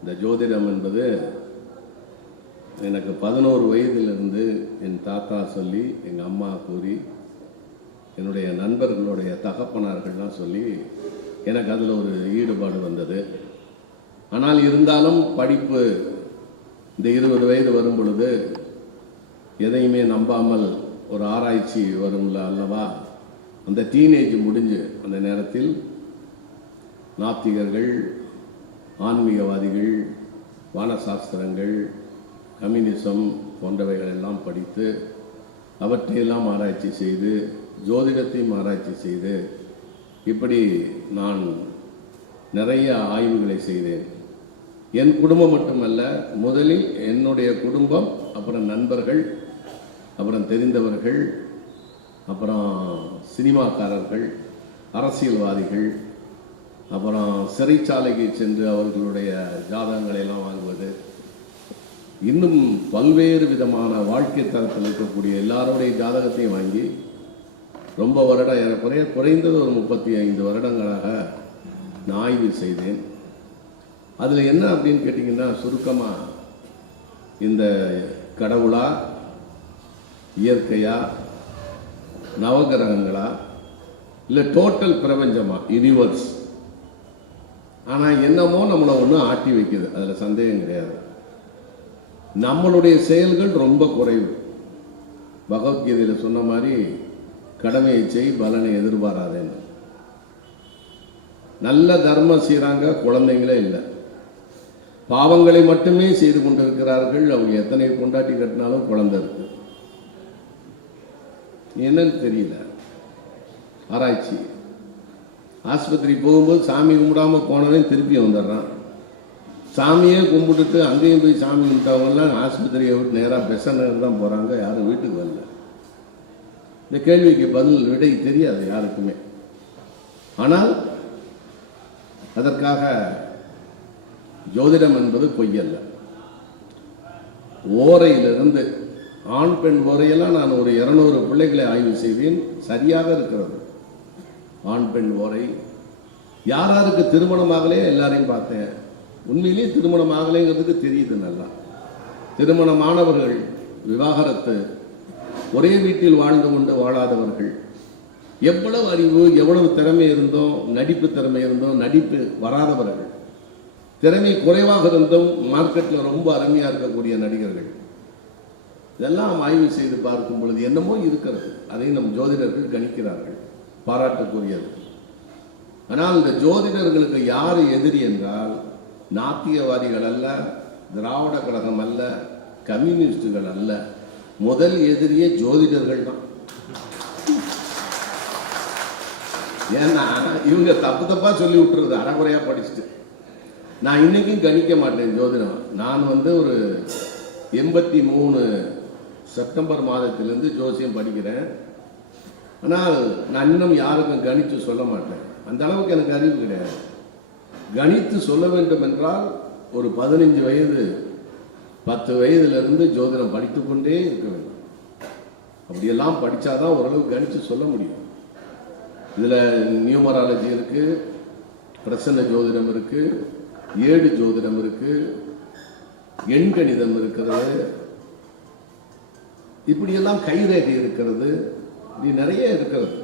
இந்த ஜோதிடம் என்பது எனக்கு 11 வயதிலிருந்து என் தாத்தா சொல்லி, எங்கள் அம்மா கூறி, என்னுடைய நண்பர்களுடைய தகப்பனார்கள்லாம் சொல்லி எனக்கு அதில் ஒரு ஈடுபாடு வந்தது. ஆனால் இருந்தாலும் படிப்பு இந்த 20 வயது வரும் பொழுது எதையுமே நம்பாமல் ஒரு ஆராய்ச்சி வரும்ல அல்லவா, அந்த டீனேஜ் முடிஞ்சு அந்த நேரத்தில் நாத்திகர்கள், ஆன்மீகவாதிகள், வானசாஸ்திரங்கள், கம்யூனிசம் போன்றவைகள் எல்லாம் படித்து அவற்றையெல்லாம் ஆராய்ச்சி செய்து ஜோதிடத்தையும் ஆராய்ச்சி செய்து இப்படி நான் நிறைய ஆய்வுகளை செய்தேன். என் குடும்பம் மட்டுமல்ல, முதலில் என்னுடைய குடும்பம், அப்புறம் நண்பர்கள், அப்புறம் தெரிந்தவர்கள், அப்புறம் சினிமாக்காரர்கள், அரசியல்வாதிகள், அப்புறம் சிறைச்சாலைக்கு சென்று அவர்களுடைய ஜாதகங்களை எல்லாம் வாங்குவது, இன்னும் பல்வேறு விதமான வாழ்க்கை தரத்தில் இருக்கக்கூடிய எல்லாருடைய ஜாதகத்தையும் வாங்கி ரொம்ப வருடம், ஏறக்குறைய குறைந்தது ஒரு 35 வருடங்களாக நான் ஆய்வு செய்தேன். அதில் என்ன அப்படின்னு கேட்டிங்கன்னா, சுருக்கமாக இந்த கடவுளா, இயற்கையா, நவகிரகங்களா, இல்லை டோட்டல் பிரபஞ்சமா, யூனிவர்ஸ். ஆனால் என்னமோ நம்மளை ஒன்று ஆட்டி வைக்குது, அதில் சந்தேகம் கிடையாது. நம்மளுடைய செயல்கள் ரொம்ப குறைவு. பகவத்கீதையில் சொன்ன மாதிரி கடமையை செய், பலனை எதிர்பாராதேன்னு. நல்ல தர்மம் செய்கிறாங்க, குழந்தைங்களே இல்லை. பாவங்களை மட்டுமே செய்து கொண்டிருக்கிறார்கள். அவங்க எத்தனை கொண்டாட்டி கட்டினாலும் குழந்தை இருக்கு. என்னன்னு தெரியல. ஆராய்ச்சி. ஆஸ்பத்திரி போகும்போது சாமி கும்பிடாம போனவன் திருப்பி வந்துடுறான். சாமியே கும்பிட்டுட்டு அங்கேயும் போய் சாமி கும்பிட்டவங்கலாம் ஆஸ்பத்திரியை விட்டு நேராக பெசனர் தான் போகிறாங்க. யாரும் வீட்டுக்கு வரல. இந்த கேள்விக்கு பதில் விடை தெரியாது யாருக்குமே. ஆனால் அதற்காக ஜோதிடம் என்பது பொய்யல்ல. ஓரையிலிருந்து ஆண் பெண் ஓரையெல்லாம் நான் ஒரு 200 பிள்ளைகளை ஆய்வு செய்வேன். சரியாக இருக்கிறது. ஆண் பெண் ஓரை. யாராருக்கு திருமணமாகலே எல்லாரையும் பார்த்தேன். உண்மையிலேயே திருமணம் ஆகலைங்கிறதுக்கு தெரியுது நல்லா. திருமணமானவர்கள், விவாகரத்து, ஒரே வீட்டில் வாழ்ந்து கொண்டு வாழாதவர்கள், எவ்வளவு அறிவு, எவ்வளவு திறமை இருந்தோம், நடிப்பு திறமை இருந்தோம், நடிப்பு வராதவர்கள், திறமை குறைவாக இருந்தும் மார்க்கெட்டில் ரொம்ப அருமையாக இருக்கக்கூடிய நடிகர்கள், இதெல்லாம் ஆய்வு செய்து பார்க்கும் பொழுது என்னமோ இருக்கிறது. அதை நம் ஜோதிடர்கள் கணிக்கிறார்கள். பாராட்டுக்குரியது. ஆனால் இந்த ஜோதிடர்களுக்கு யார் எதிரி என்றால், நாத்திகவாதிகள் அல்ல, திராவிட கழகம் அல்ல, கம்யூனிஸ்டுகள் அல்ல. முதல் எதிரியே ஜோதிடர்கள் தான். ஏன்னா இவங்க தப்பு தப்பா சொல்லி விட்டுறது, அறகுறையா படிச்சுட்டு. நான் இன்னைக்கும் கணிக்க மாட்டேன் ஜோதிடம். நான் ஒரு 83 செப்டம்பர் மாதத்திலிருந்து ஜோசியம் படிக்கிறேன். ஆனால் நான் இன்னும் யாருக்கும் கணித்து சொல்ல மாட்டேன். அந்த அளவுக்கு எனக்கு அறிவு கிடையாது. கணித்து சொல்ல வேண்டும் என்றால் ஒரு 15 வயது 10 வயதிலிருந்து ஜோதிடம் படித்து கொண்டே இருக்க வேண்டும். அப்படியெல்லாம் படித்தாதான் ஓரளவு கணித்து சொல்ல முடியும். இதில் நியூமராலஜி இருக்கு, பிரசன்ன ஜோதிடம் இருக்கு, ஏடு ஜோதிடம் இருக்கு, எண்கணிதம் இருக்கிறது, இப்படியெல்லாம் கைரேகை இருக்கிறது, இப்படி நிறைய இருக்கிறது.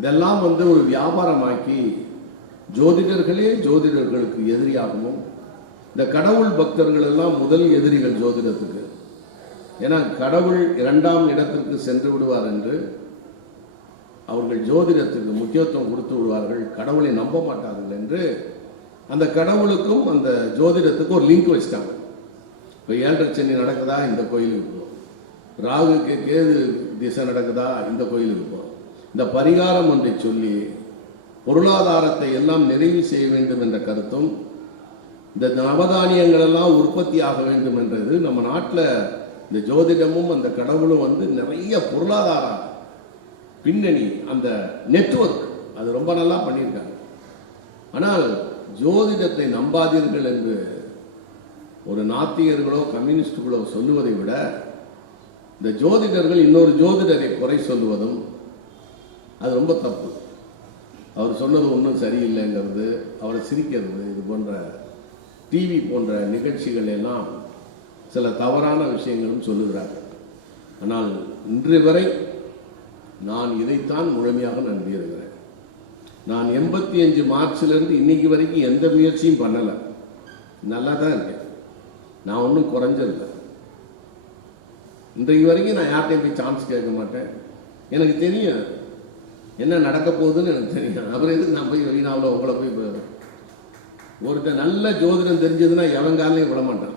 இதெல்லாம் ஒரு வியாபாரமாக்கி ஜோதிடர்களே ஜோதிடர்களுக்கு எதிரியாகவும், இந்த கடவுள் பக்தர்கள் எல்லாம் முதல் எதிரிகள் ஜோதிடத்துக்கு. ஏன்னா கடவுள் 2ஆம் இடத்திற்கு சென்று விடுவார் என்று அவர்கள் ஜோதிடத்துக்கு முக்கியத்துவம் கொடுத்து விடுவார்கள். கடவுளை நம்ப மாட்டார்கள் என்று அந்த கடவுளுக்கும் அந்த ஜோதிடத்துக்கும் ஒரு லிங்க் வச்சிட்டாங்க. இப்போ 7.5 சனி நடக்குதா, இந்த கோயிலுக்கு போ. ராகுக்கு கேது திசை நடக்குதா, இந்த கோயிலுக்கு போ. இந்த பரிகாரம் ஒன்றை சொல்லி பொருளாதாரத்தை எல்லாம் நிறைவு செய்ய வேண்டும் என்ற கருத்தும், இந்த நவதானியங்கள் எல்லாம் உற்பத்தி ஆக வேண்டும் என்றது. நம்ம நாட்டில் இந்த ஜோதிடமும் அந்த கடவுளும் நிறைய பொருளாதார பின்னணி, அந்த நெட்வொர்க், அது ரொம்ப நல்லா பண்ணியிருக்காங்க. ஆனால் ஜோதிடத்தை நம்பாதீர்கள் என்று ஒரு நாத்திகர்களோ கம்யூனிஸ்டுகளோ சொல்லுவதை விட, இந்த ஜோதிடர்கள் இன்னொரு ஜோதிடரை குறை சொல்லுவதும் அது ரொம்ப தப்பு. அவர் சொன்னது ஒன்றும் சரியில்லைங்கிறது, அவரை சிரிக்கிறது, இது போன்ற டிவி போன்ற நிகழ்ச்சிகள் எல்லாம் சில தவறான விஷயங்களும் சொல்லுகிறார்கள். ஆனால் இன்று வரை நான் இதைத்தான் முழுமையாக நம்பியிருக்கிறேன். நான் 85 மார்ச்சிலிருந்து இன்னைக்கு வரைக்கும் எந்த முயற்சியும் பண்ணலை. நல்லா தான் இருக்கேன். நான் ஒன்றும் குறைஞ்சிருக்கேன். இன்றைக்கு வரைக்கும் நான் யார்கிட்டையும் போய் சான்ஸ் கேட்க மாட்டேன். எனக்கு தெரியும் என்ன நடக்க போகுதுன்னு எனக்கு தெரியும். அப்புறம் எதுக்கு நான் போய் வெளிநாவில் உங்களை போய் ஒருத்தர் நல்ல ஜோதிடம் தெரிஞ்சதுன்னா எவன் காலையும் விட மாட்டான்.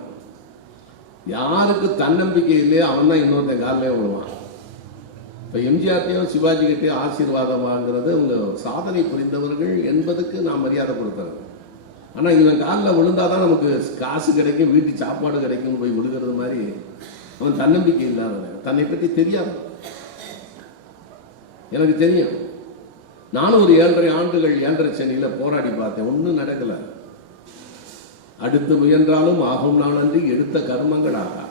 யாருக்கு தன்னம்பிக்கை இல்லையோ அவன் தான் இன்னொருத்தன் காலிலே விடுவான். இப்போ எம்ஜிஆர்ட்டையும் சிவாஜி கிட்டையும் ஆசீர்வாதம் வாங்குறது அவங்க சாதனை புரிந்தவர்கள் என்பதுக்கு நான் மரியாதை கொடுத்துறேன். ஆனால் இவன் காலில் விழுந்தாதான் நமக்கு காசு கிடைக்கும், வீட்டு சாப்பாடு கிடைக்கும் போய் விழுகிறது மாதிரி அவன் தன்னம்பிக்கை இல்லாதவன். தன்னை பற்றி தெரியாது. எனக்கு தெரியும். நானும் ஒரு 7.5 ஆண்டுகள் 7.5 சனியில் போராடி பார்த்தேன். ஒன்றும் நடக்கலை. அடுத்து முயன்றாலும் ஆகும் நாளன்றி எடுத்த கர்மங்கள் ஆகா.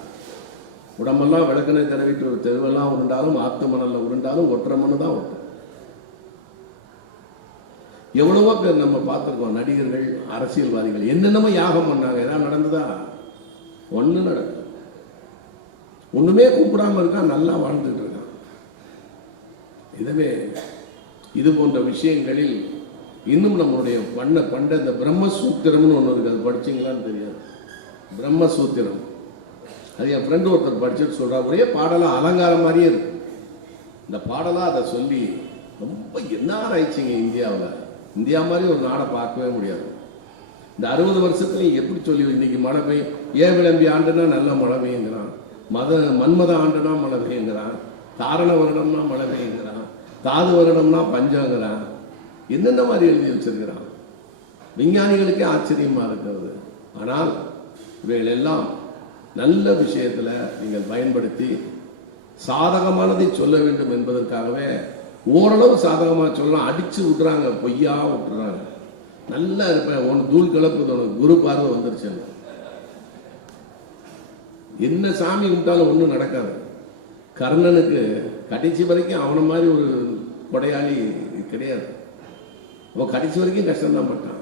உடம்பெல்லாம் விளக்கணை தடவிட்டு ஒரு தெருவெல்லாம் உருண்டாலும் ஆத்து மணல்ல உருண்டாலும் ஒற்றை மண்ணு தான் ஒட்டும். எவ்வளவோ பேர் நம்ம பார்த்துருக்கோம். நடிகர்கள், அரசியல்வாதிகள் என்னென்னமோ யாகம் பண்ணாங்க. ஏதாவது நடந்ததா? ஒன்றும் நடக்கும். ஒண்ணுமே கூப்பிடாம இருக்கா, நல்லா வாழ்ந்துட்டு இருக்கான். இதுவே இது போன்ற விஷயங்களில் இன்னும் நம்மளுடைய பண்ட இந்த பிரம்மசூத்திரம்னு ஒன்று இருக்கு. அது படிச்சீங்களான்னு தெரியாது. பிரம்மசூத்திரம் அது என் ஃப்ரெண்டு ஒருத்தர் படிச்சுட்டு சொல்றா. ஒரே பாடலாம் அலங்காரம் மாதிரியே இருக்கு. இந்த பாடலா அதை சொல்லி ரொம்ப என்ன ஆயிடுச்சிங்க. இந்தியா மாதிரி ஒரு நாடை பார்க்கவே முடியாது. இந்த 60 வருஷத்துல எப்படி சொல்லி இன்னைக்கு மழை பெய்யும், ஏன் விளம்பி ஆண்டுனா நல்ல மழை பெய்யுங்கிறான், மன்மத ஆண்டுனா மழை பெய்யுங்கிறான், தாரண வருடம்னா மழை பெய்யுங்கிறான், தாது வருடம்னா பஞ்சங்கிறான். என்னென்ன மாதிரி எழுதி வச்சிருக்கிறான். விஞ்ஞானிகளுக்கே ஆச்சரியமா இருக்கிறது. ஆனால் இவைகள் எல்லாம் நல்ல விஷயத்துல நீங்கள் பயன்படுத்தி சாதகமானதை சொல்ல வேண்டும் என்பதற்காகவே ஓரளவு சாதகமாக சொல்லலாம். அடிச்சு விட்டுறாங்க, பொய்யா விட்டுறாங்க. நல்லா இருப்பேன், உனக்கு தூள் கலப்புது, உனக்கு குரு பார்வை வந்துருச்சு. என்ன சாமி கும்பிட்டாலும் ஒன்றும் நடக்காது. கர்ணனுக்கு கடைசி வரைக்கும் அவனை மாதிரி ஒரு கொடையாளி கிடையாது. அவன் கடைசி வரைக்கும் கஷ்டம்தான் பட்டான்.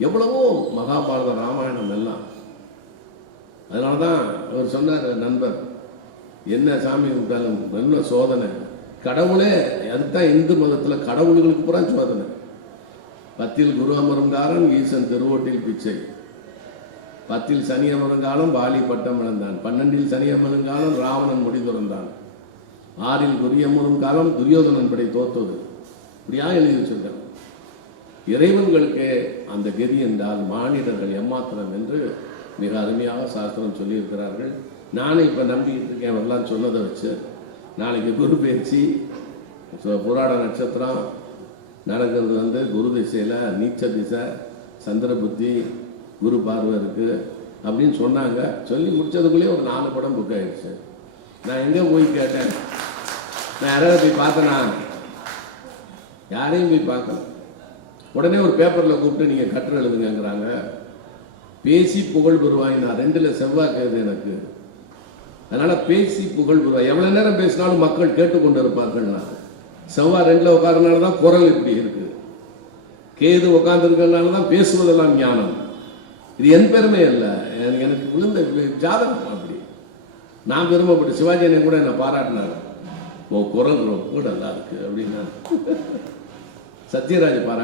எவ்வளவோ மகாபாரதம், ராமாயணம் எல்லாம். அதனாலதான் அவர் சொன்னார், நண்பர், என்ன சாமி கும்பிட்டாலும் நல்ல சோதனை. கடவுளே அதுதான் இந்து மதத்துல கடவுள்களுக்கு பூரா சோதனை. 10 குரு அமருங்காரன் ஈசன் திருவோட்டில் பிச்சை, 10 சனி அமருங்காலம் வாலி பட்டம் இழந்தான், 12 சனி அமருங்காலம் ராவணன் முடி துறந்தான், 6 குரு அமரும் காலம் துரியோதனன் படை தோத்தது. இப்படியா எழுதி வச்சிருக்காங்க. இறைவன்களுக்கு அந்த கதி என்றால் மானிடர்கள் எம்மாத்திரம் என்று மிக அருமையாக சாஸ்திரம் சொல்லியிருக்கிறார்கள். நானும் இப்போ நம்பிக்கிட்டு இருக்கேன். எல்லாம் சொன்னதை வச்சு நாளைக்கு குரு பயிற்சி, புராட நட்சத்திரம் நடக்கிறது குரு திசையில், நீச்ச திசை, சந்திர புத்தி, குரு பார்வை இருக்கு அப்படின்னு சொன்னாங்க. சொல்லி முடிச்சதுக்குள்ளேயே ஒரு 4 படம் புக் ஆயிடுச்சு. நான் எங்கே போய் கேட்டேன், நான் யாராவது போய் பார்த்தேனா? யாரையும் போய் பார்க்கல. உடனே ஒரு பேப்பரில் கூப்பிட்டு நீங்கள் கட்டுரை எழுதுங்கிறாங்க. பேசி புகழ் பெறுவாய். நான் 2ல் செவ்வாய் கேது எனக்கு. அதனால பேசி புகழ் பெறுவாய். எவ்வளவு நேரம் பேசினாலும் மக்கள் கேட்டுக்கொண்டு இருப்பார்கள். செவ்வாய் 2ல் உட்கார்றதுனால தான் குரல் இப்படி இருக்கு. கேது உட்கார்ந்து இருக்கிறதுனால தான் பேசுவதெல்லாம் ஞானம். இது என் பெருமை அல்ல, எனக்கு விழுந்த ஜாதகம் அப்படி. நான் பெருமைப்பட்டு சிவாஜி கூட என்னை பாராட்டினார். ஓ குரல் ரொம்ப நல்லா இருக்கு அப்படின்னா. சத்யராஜ் பாராட்டு.